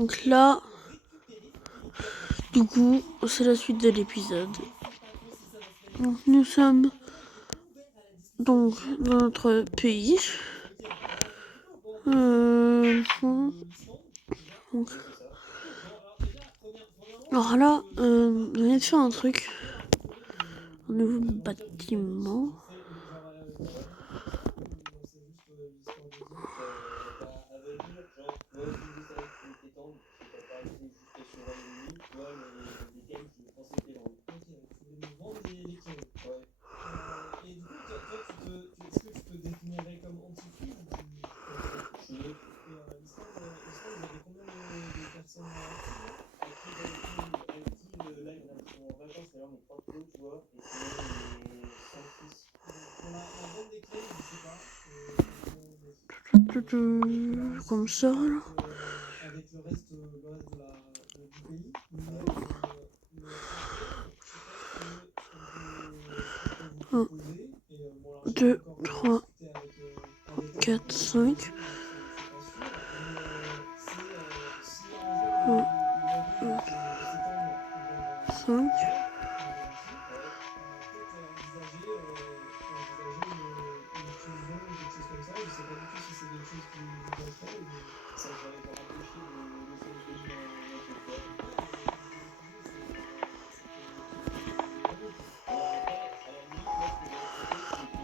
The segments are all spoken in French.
Donc là, du coup, c'est la suite de l'épisode. Donc nous sommes donc dans notre pays. Donc, alors là, on vient de faire un truc. Un nouveau bâtiment. Comme ça, là. 1, 2, 3, 4, 5. 1, 5.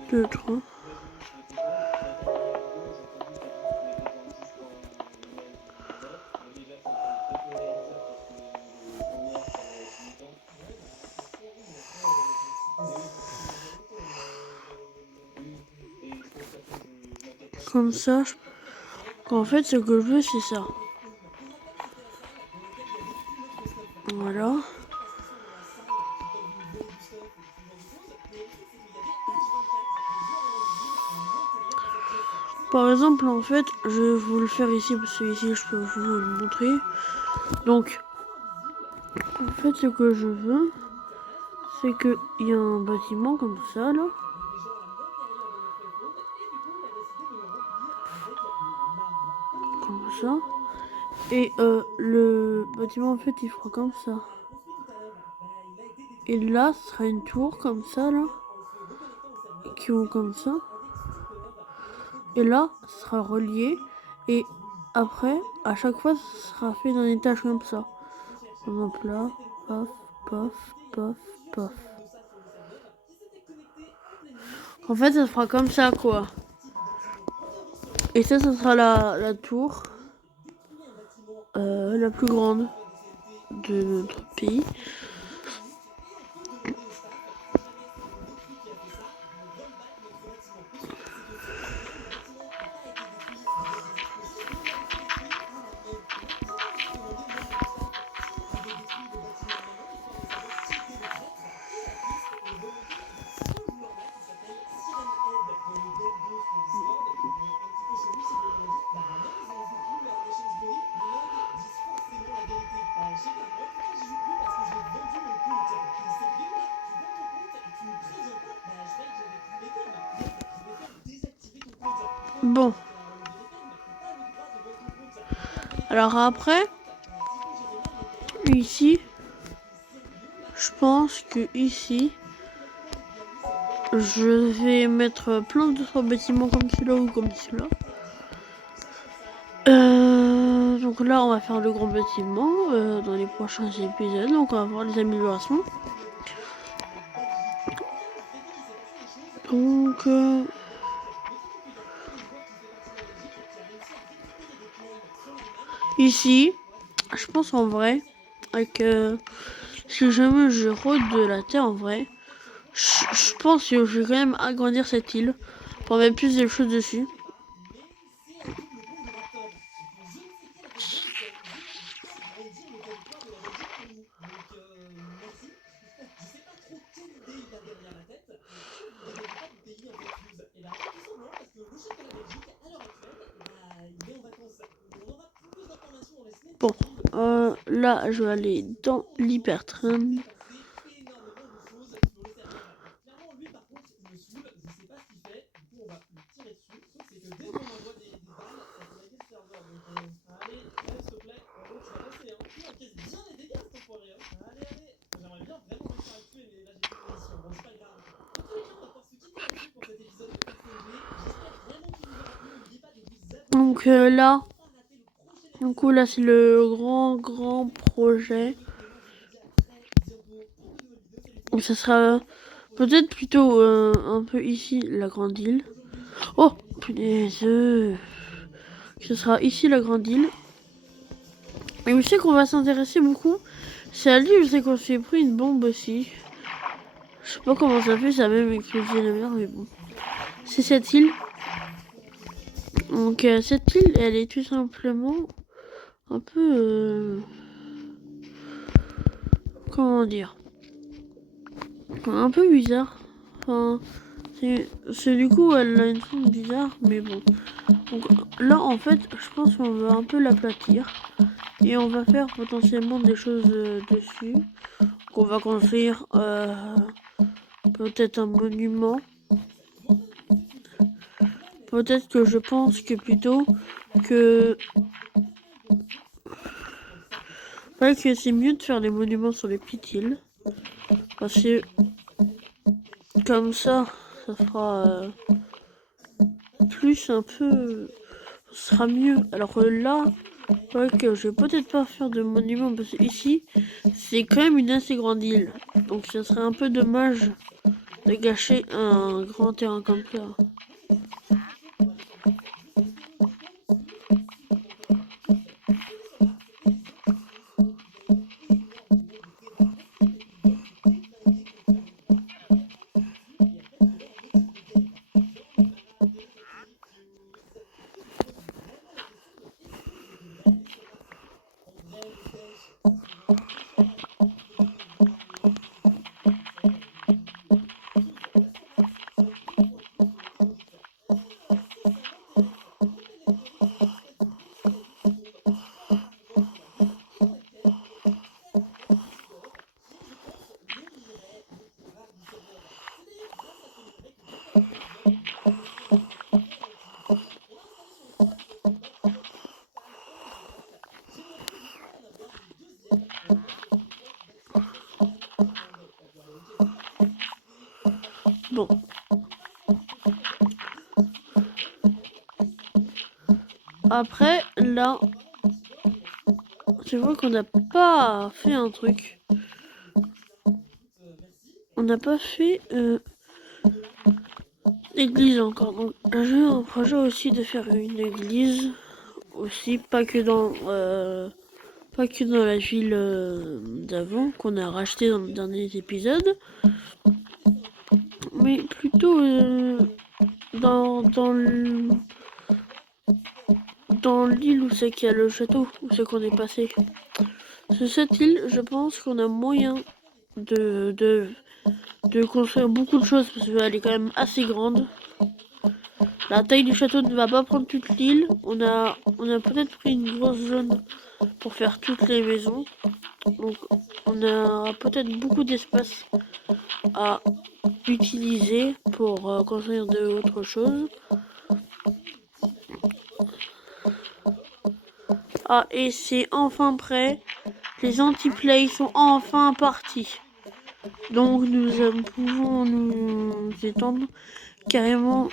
Deux, trois. Comme ça. En fait, ce que je veux, c'est ça. Voilà. Par exemple, en fait, je vais vous le faire ici, parce que ici, je peux vous le montrer. Donc, en fait, ce que je veux, c'est qu'il y a un bâtiment comme ça, là. Comme ça. Et le bâtiment, en fait, il fera comme ça. Et là, ce sera une tour comme ça, là. Qui vont comme ça. Et là, ce sera relié. Et après, à chaque fois, ce sera fait d'un étage comme ça. Par exemple là, paf, paf, paf, paf. En fait, ça fera comme ça, quoi. Et ça sera la tour la plus grande de notre pays. Bon. Alors après, ici, je pense que ici, je vais mettre plein d'autres bâtiments comme celui-là ou comme celui-là. Donc là, on va faire le grand bâtiment dans les prochains épisodes. Donc on va voir les améliorations. Donc ici, je pense en vrai, avec si jamais je rôde de la terre en vrai, je pense que je vais quand même agrandir cette île pour mettre plus de choses dessus. Bon, là, je vais aller dans l'hypertrain. Donc là, du coup là c'est le grand projet. Donc ça sera peut-être plutôt un peu ici la grande île. Oh punaise. Ce sera ici la grande île. Et aussi qu'on va s'intéresser beaucoup. C'est à l'île, je sais qu'on s'est pris une bombe aussi. Je sais pas comment ça fait, ça a même explosé la mer, mais bon. C'est cette île. Donc cette île, elle est tout simplement un peu... comment dire, un peu bizarre. Enfin, c'est du coup, elle a une forme bizarre, mais bon. Donc là, en fait, je pense qu'on va un peu l'aplatir. Et on va faire potentiellement des choses dessus. Donc on va construire peut-être un monument. Peut-être que je pense que plutôt que... ouais, que c'est mieux de faire des monuments sur les petites îles. Parce que comme ça fera plus un peu... ce sera mieux. Alors que là, ouais, que je vais peut-être pas faire de monument parce que ici, c'est quand même une assez grande île. Donc ça serait un peu dommage de gâcher un grand terrain comme ça. Bon. Après, là, je vois qu'on n'a pas fait un truc. On n'a pas fait l'église encore. Donc j'ai un projet aussi de faire une église. Aussi, pas que dans la ville d'avant qu'on a racheté dans le dernier épisode. Mais plutôt dans l'île où c'est qu'il y a le château, où c'est qu'on est passé. Sur cette île, je pense qu'on a moyen de construire beaucoup de choses parce qu'elle est quand même assez grande. La taille du château ne va pas prendre toute l'île. On a peut-être pris une grosse zone pour faire toutes les maisons. Donc on a peut-être beaucoup d'espace à utiliser pour construire d'autres choses. Ah, et c'est enfin prêt. Les anti-play sont enfin partis. Donc nous pouvons nous étendre carrément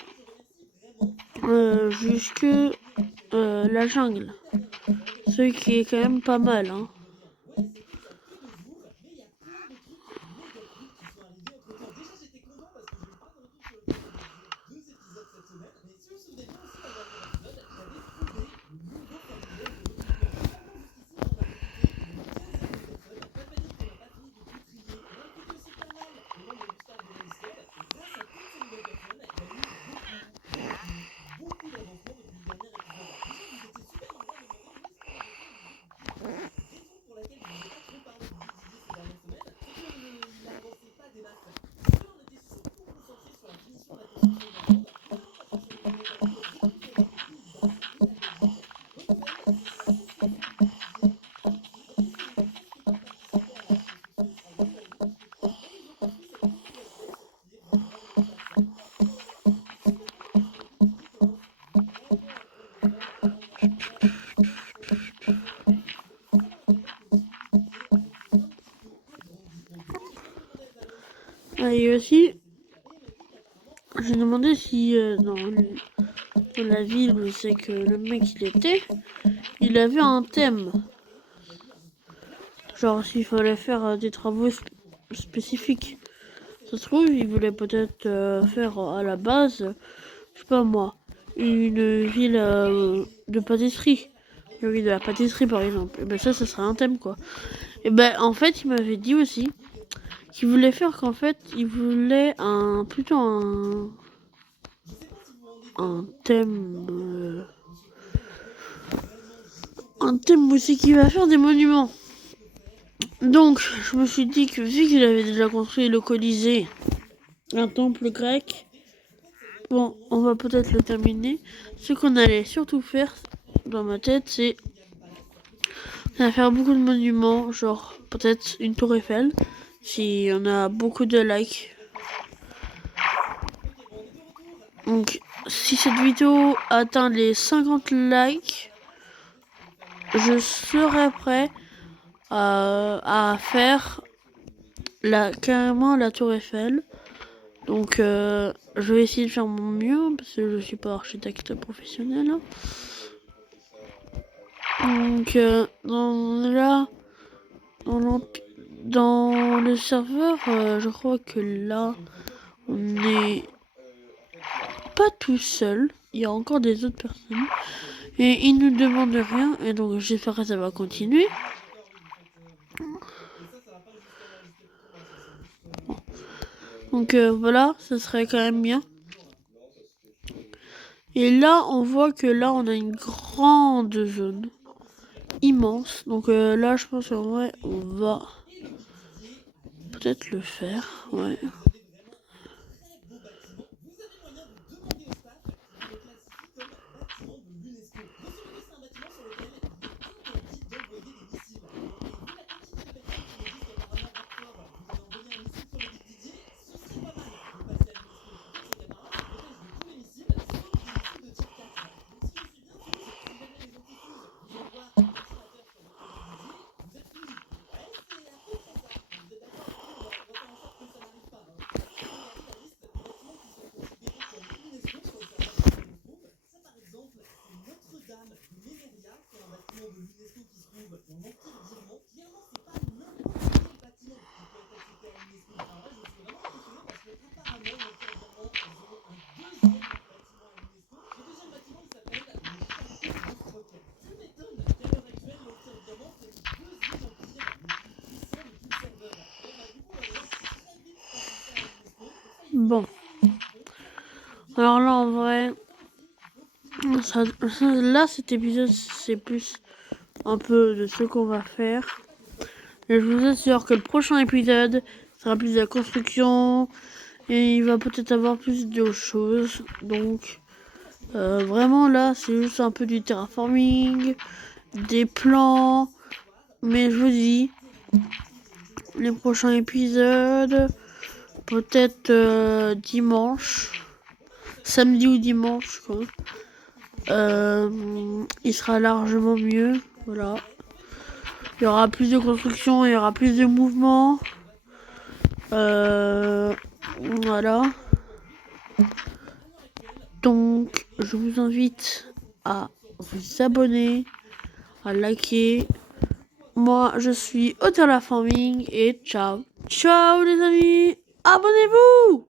jusque la jungle. Ce qui est quand même pas mal, hein. Ah, et aussi, j'ai demandé si la ville où c'est que le mec il avait un thème. Genre s'il fallait faire des travaux spécifiques. Ça se trouve, il voulait peut-être faire à la base, je sais pas moi, une ville de pâtisserie. Oui, de la pâtisserie par exemple. Et ben ça serait un thème quoi. Et ben en fait, il m'avait dit aussi qu'il voulait faire qu'en fait, il voulait plutôt un thème. Un thème aussi qui va faire des monuments. Donc, je me suis dit que vu qu'il avait déjà construit le Colisée, un temple grec, bon, on va peut-être le terminer. Ce qu'on allait surtout faire dans ma tête, c'est faire beaucoup de monuments, genre peut-être une tour Eiffel, si on a beaucoup de likes. Donc, si cette vidéo atteint les 50 likes, je serai prêt à faire carrément la tour Eiffel. Donc je vais essayer de faire mon mieux parce que je suis pas architecte professionnel. Donc dans le serveur, je crois que là on n'est pas tout seul. Il y a encore des autres personnes et ils nous demandent rien et donc j'espère que ça va continuer. Bon. Donc voilà, ça serait quand même bien. Et là, on voit que là, on a une grande zone. Immense. Donc là, je pense qu'en vrai, on va peut-être le faire. Ouais. Bon. Alors là, en vrai, là, cet épisode, c'est plus un peu de ce qu'on va faire. Et je vous assure que le prochain épisode sera plus de la construction et il va peut-être avoir plus de choses. Donc, vraiment là, c'est juste un peu du terraforming, des plans. Mais je vous dis, les prochains épisodes, peut-être dimanche, samedi ou dimanche, quoi. Il sera largement mieux, voilà. Il y aura plus de construction, il y aura plus de mouvement. Voilà. Donc, je vous invite à vous abonner, à liker. Moi, je suis Otala Farming et ciao. Ciao les amis. Abonnez-vous!